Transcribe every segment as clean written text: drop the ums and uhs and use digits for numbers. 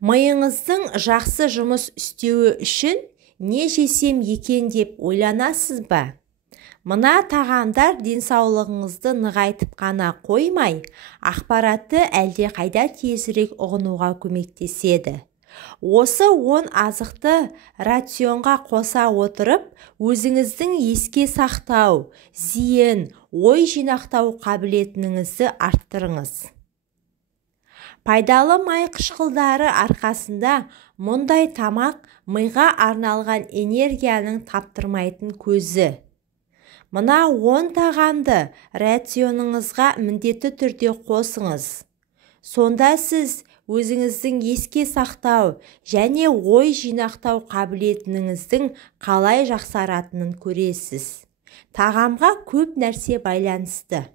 Миыңыздың жақсы жұмыс істеуі үшін не жесем екен деп ойланасыз ба? Мына тағамдар денсаулығыңызды нығайтып қана қоймай, ақпаратты әлдеқайда тезірек ұғынуға көмектеседі. Осы 10 азықты рационға қоса отырып, өзіңіздің еске сақтау, зейін, ой жинақтау қабілетіңізді арттырыңыз. Пайдалы май қышқылдары арқасында мұндай тамақ миға арналған энергияның таптырмайтын көзі. Мына 10 тағамды рационыңызға міндетті түрде қосыңыз. Сонда сіз өзіңіздің еске сақтау және ой жинақтау қабілетіңіздің қалай жақсаратынын көресіз. Тағамға көп нәрсе байланысты.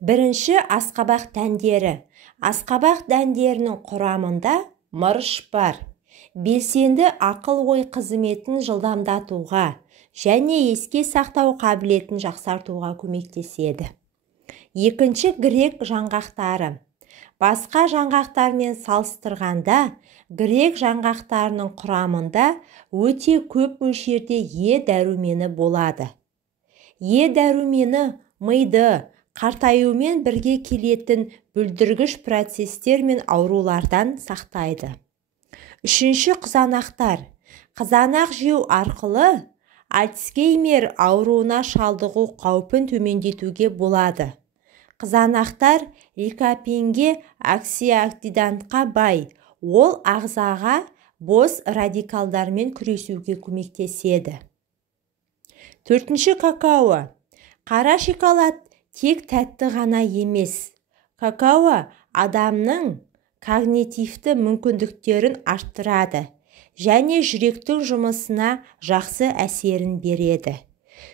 Бірінші, асқабақ дәндері. Асқабақ дәндерінің құрамында мырыш бар. Белсенді ақыл-ой қызметін жылдамдатуға және еске сақтау қабілетін жақсартуға көмектеседі. Екінші, грек жаңғақтары. Басқа жаңғақтармен салыстырғанда, грек жаңғақтарының құрамында өте көп мөлшерде Е дәрумені болады. Е дәрумені миды қартаюмен бірге келетін бүлдіргіш процестер мен аурулардан сақтайды. Үшінші, қызанақтар. Қызанақ жеу арқылы Альцгеймер ауруына шалдығу қаупін төмендетуге болады. Қызанақтар ликопенге оксиантидантқа бай. Ол ағзаға бос радикалдармен күресуге көмектеседі. Төртінші, какао. Қара шоколад тек тәтті ғана емес. Какао адамның когнитивті мүмкіндіктерін арттырады және жүректің жұмысына жақсы әсерін береді.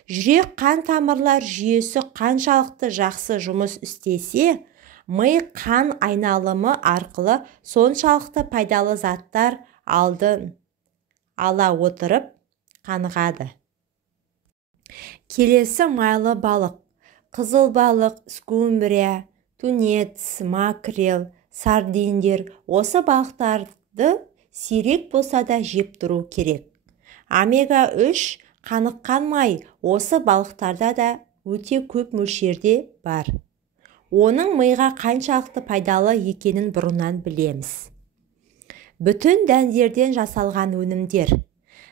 Жүрек қан тамырлар жүйесі қаншалықты жақсы жұмыс істесе, ми қан айналымы арқылы соншалықты пайдалы заттар ала отырып қанығады. Келесі, майлы балық. Қызыл балық, скумбрия, тунец, макрел, сардиндер. Осы балықтарды сирек болса да жеп тұру керек. Омега-3 қаныққан май осы балықтарда да өте көп мөлшерде бар. Оның миға қаншалықты пайдалы екенін бұрыннан білеміз. Бүтін дәндерден жасалған өнімдер.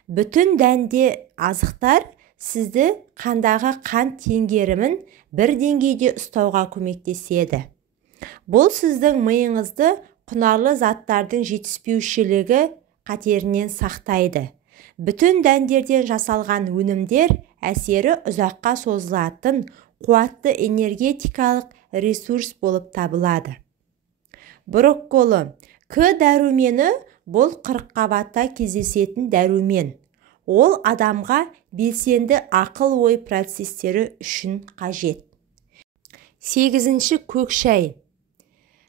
Бүтін дәнді азықтар сізді қандағы қан теңгерімін бір деңгейде ұстауға көмектеседі. Бұл сіздің миыңызды құнарлы заттардың жетіспеушілігі қатерінен сақтайды. Бүтін дәндерден жасалған өнімдер әсері ұзаққа созылатын қуатты энергетикалық ресурс болып табылады. Брокколи. К дәрумені бұл қырыққабатта кездесетін дәрумен. Ол адамға белсенді ақыл-ой процестері үшін қажет. Сегізінші, көк шай.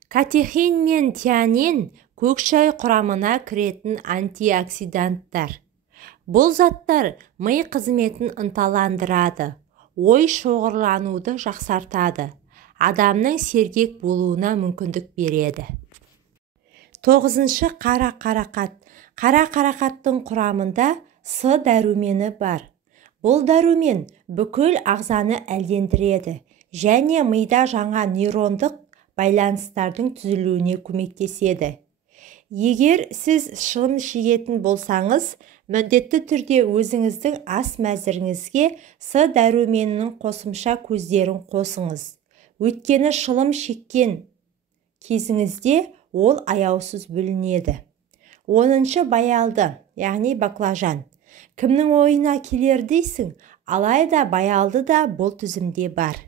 Катехин мен тианин көк шай құрамына кіретін антиоксиданттар. Бұл заттар ми қызметін ынталандырады, ой шоғырлануды жақсартады, адамның сергек болуына мүмкіндік береді. Тоғызыншы, қара қарақат. Қара қарақаттың құрамында С дәрумені бар. Бұл дәрумен бүкіл ағзаны әлдендіреді және мида жаңа нейрондық байланыстардың түзілуіне көмектеседі. Егер сіз шылым шегетін болсаңыз, міндетті түрде өзіңіздің ас мәзіріңізге С дәруменінің қосымша көздерін қосыңыз. Өйткені шылым шеккен кезіңізде ол аяусыз бүлінеді. 10-шы, баялды, яғни баклажан. Кімнің ойына келер дейсің? Алайда баялды да бұл тізімде бар.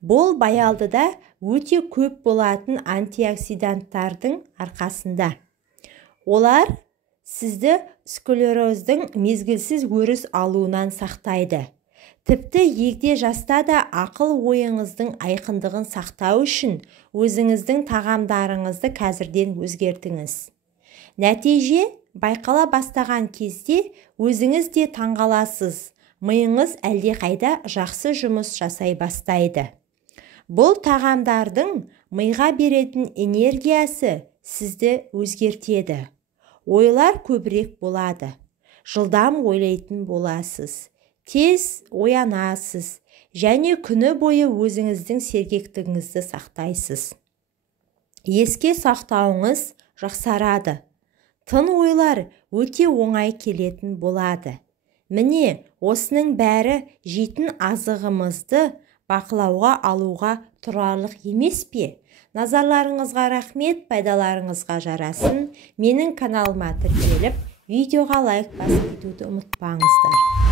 Бұл баялдыда өте көп болатын антиоксиданттардың арқасында. Олар сізді склероздың мезгілсіз өріс алуынан сақтайды. Тіпті егде жаста да ақыл ойыңыздың айқындығын сақтау үшін өзіңіздің тағамдарыңызды қазірден өзгертіңіз. Нәтиже байқала бастаған кезде өзіңіз де таңғаласыз. Миыңыз әлдеқайда жақсы жұмыс жасай бастайды. Бұл тағамдардың миға беретін энергиясы сізді өзгертеді. Ойлар көбірек болады. Жылдам ойлайтын боласыз. Тез оянасыз және күні бойы өзіңіздің сергектігіңізді сақтайсыз. Еске сақтауыңыз жақсарады. Тың ойлар өте оңай келетін болады. Міне, осының бәрі жейтін азығымызды бақылауға алуға тұрарлық емес пе? Назарларыңызға рахмет, пайдаларыңызға жарасын. Менің каналыма тіркеліп, видеоға лайк басып кетуді ұмытпаңыздар.